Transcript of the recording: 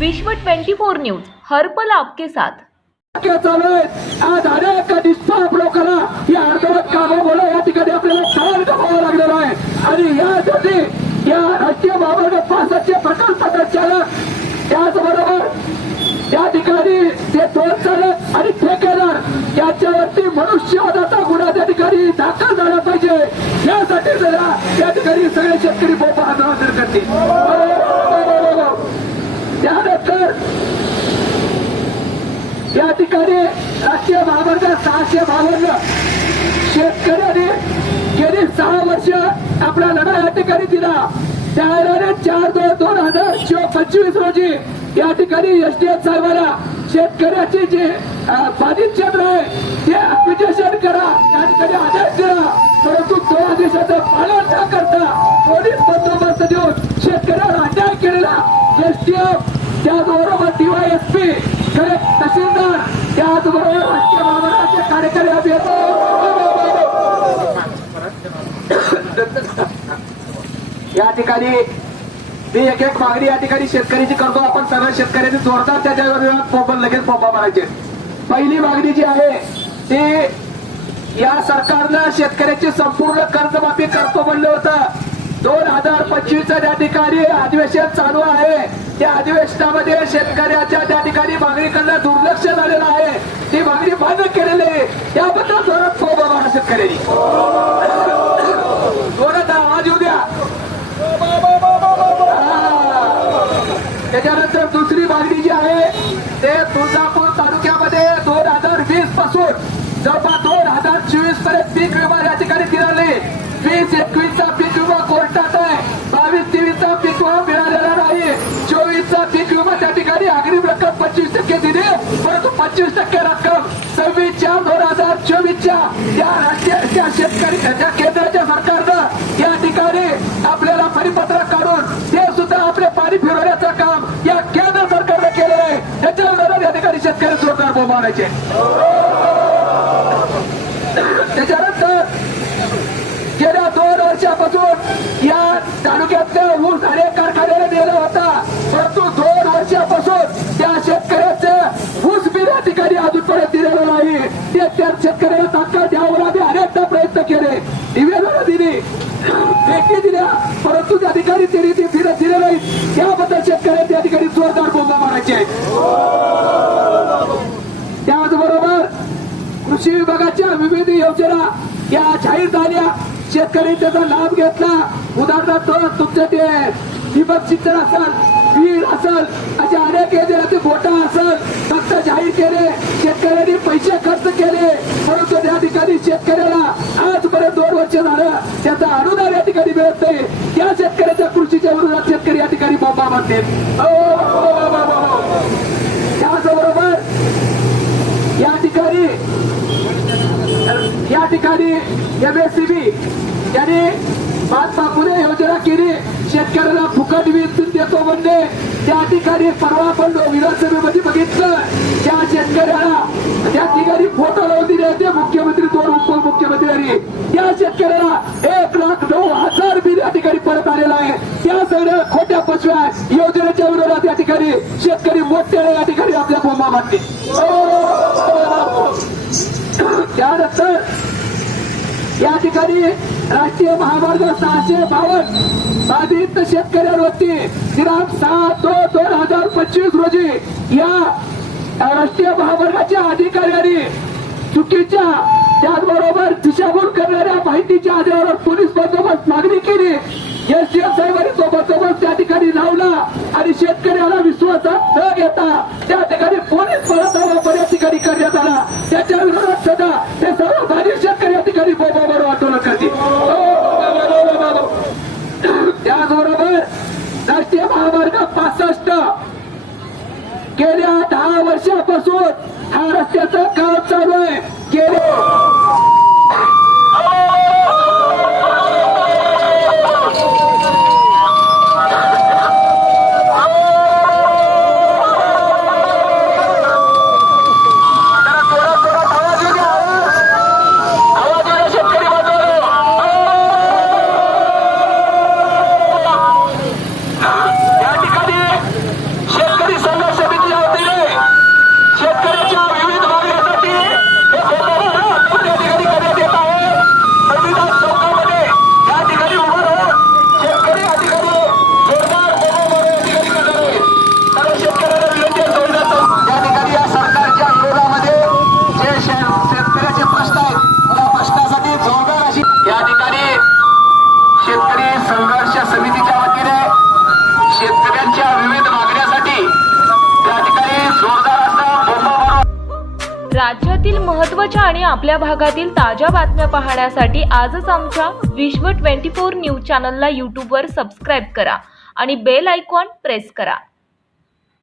विश्व 24 न्यूज हर्पल आपके साथ. चालू आहे आज अनेक निष्पाप लोकांना या अर्धवट बोला या ठिकाणी आपल्याला ठार गमावं लागलेला आहे. आणि यासाठी या राष्ट्रीय महामार्ग पासष्टचे प्रकल्प चालक त्याचबरोबर त्या ठिकाणी ते टोल चालक आणि ठेकेदार याच्यावरती मनुष्यवधाचा गुन्हा त्या ठिकाणी दाखल झाला पाहिजे. यासाठी जरा त्या ठिकाणी सगळे शेतकरी बोपा आंदोलन करतील त्यानंतर या राष्ट्रीय महामार्ग सहाशे बावन्न शेतकऱ्याने गेली सहा वर्ष आपला लढा या ठिकाणी दिला. त्यावेळेला चार दोन दोन हजार पंचवीस रोजी या ठिकाणी एस टी एफ साहेबांना शेतकऱ्याची जे बाधित क्षेत्र आहे ते ऍप्लिकेशन करा. त्या ठिकाणी आदेश दिला परंतु तो आदेशाचं पालन न करता पोलीस बंदोबस्त देऊन शेतकऱ्यावर अन्याय केलेला एस टी एफ त्याचबरोबर डीवायएसपी महामार्गाचे कार्यकारी अभियंता या ठिकाणी मी एक एक मागणी या ठिकाणी शेतकऱ्याची करतो. आपण सगळ्या शेतकऱ्यांनी जोरदार त्याच्या विरोधात लगेच पोपा मारायचे. पहिली मागणी जी आहे ती या सरकारनं शेतकऱ्याची संपूर्ण कर्जमाफी करतो म्हणलं होतं. दोन हजार पंचवीस त्या ठिकाणी अधिवेशन चालू आहे. त्या अधिवेशनामध्ये शेतकऱ्याच्या त्या ठिकाणी मागणीकडनं दुर्लक्ष झालेलं आहे. ती मागणी मान्य केलेली आहे. त्याबद्दल जोरात फोबा शेतकऱ्यांनी. जोरात आवाज येऊ द्या. त्याच्यानंतर दुसरी मागणी जी आहे ते तुळजापूर तालुक्यामध्ये दोन हजार वीसपासून जवळपास दोन हजार चोवीसपर्यंत पीक विमा या ठिकाणी दिलेले वीस एकवीसचा पीक बावीस पीक विमा मिळालेला नाही. चोवीसचा पीक विमा त्या ठिकाणी अग्रिम रक्कम पंचवीस टक्के दिली. परंतु पंचवीस टक्के रक्कम सव्वीस चार दोन हजार चोवीसच्या या राज्य त्या शेतकरी त्या केंद्राच्या सरकारनं या ठिकाणी आपल्याला परिपत्रक काढून ते सुद्धा आपले पाणी फिरवण्याचं काम या केंद्र सरकारनं केलेलं आहे. त्याच्या विरोधात या ठिकाणी शेतकरी जोरदार बोंबावायचे त्याच्यानंतर तात्काळ द्यावं लागेल अनेकदा प्रयत्न केले. निवेदन दिली भेटी दिल्या. परंतु त्या ठिकाणी त्यांनी ते फिरत दिले नाही त्याबद्दल शेतकऱ्यांनी त्या ठिकाणी जोरदार बोंबा मारायचे आहेत. त्याचबरोबर कृषी विभागाच्या विविध योजना या जाहीर झाल्या. शेतकरी त्याचा लाभ घेतला. उदाहरणार्थ तुमचे ते ठिबक सिंचन असेल वीर असेल अशा अनेक योजनाचे गोटा असेल फक्त जाहीर केले शेतकऱ्यांनी पैसे खर्च केले परंतु त्या ठिकाणी शेतकऱ्याला आजपर्यंत दोन वर्ष झालं त्याचा अनुदान या ठिकाणी मिळत नाही. त्या शेतकऱ्याच्या कृषीच्या विरोधात शेतकरी या ठिकाणी बाबा मारते हो, हो, हो, त्याचबरोबर या ठिकाणी या ठिकाणी एम एस सी बी यांनी महात्मा फुले योजना केली. शेतकऱ्याला फुकट वीज देतो म्हणजे त्या ठिकाणी परवा आपण विधानसभेमध्ये बघितलं. त्या शेतकऱ्याला त्या ठिकाणी फोटो लावून दिले होते मुख्यमंत्री दोन उपमुख्यमंत्री त्या शेतकऱ्याला एक लाख नऊ हजार बिल या ठिकाणी परत आलेला आहे. त्या सगळ्या खोट्या पशव्या योजनेच्या विरोधात या ठिकाणी शेतकरी मोठ्या या ठिकाणी आपल्या बोंबा मारते त्यानंतर या ठिकाणी राष्ट्रीय महामार्ग सहाशे बावन्न. बाधित शेतकऱ्यांवरती दिनांक सहा दोन दोन हजार पंचवीस रोजी या राष्ट्रीय महामार्गाच्या अधिकाऱ्यांनी चुकीच्या त्याचबरोबर दिशाभूल करणाऱ्या माहितीच्या आधारावर पोलीस बंदोबस्त मागणी केली. एस डी एफ साहेबांनी तो बंदोबस्त त्या ठिकाणी लावला आणि शेतकऱ्याला विश्वासात न घेता त्या ठिकाणी पोलीस बळाचा वापर या ठिकाणी करण्यात आला त्याच्या विरोधात सध्या ते सर्व बाधित शेतकरी या ठिकाणी बोबावर आंदोलन करतील त्याचबरोबर राष्ट्रीय महामार्ग पासष्ट गेल्या दहा वर्षापासून हा रस्त्याचं काम चालू आहे गेले शेतकरी संघर्ष समितीच्या वतीने शेतकऱ्यांच्या विविध मागण्यासाठी त्या ठिकाणी जोरदार असं राज्यातील महत्त्वाच्या आणि आपल्या भागातील ताज्या बातम्या पाहण्यासाठी आजच आमच्या विश्व ट्वेंटी फोर न्यूज चॅनलला यूट्यूबवर सबस्क्राईब करा आणि बेल आयकॉन प्रेस करा.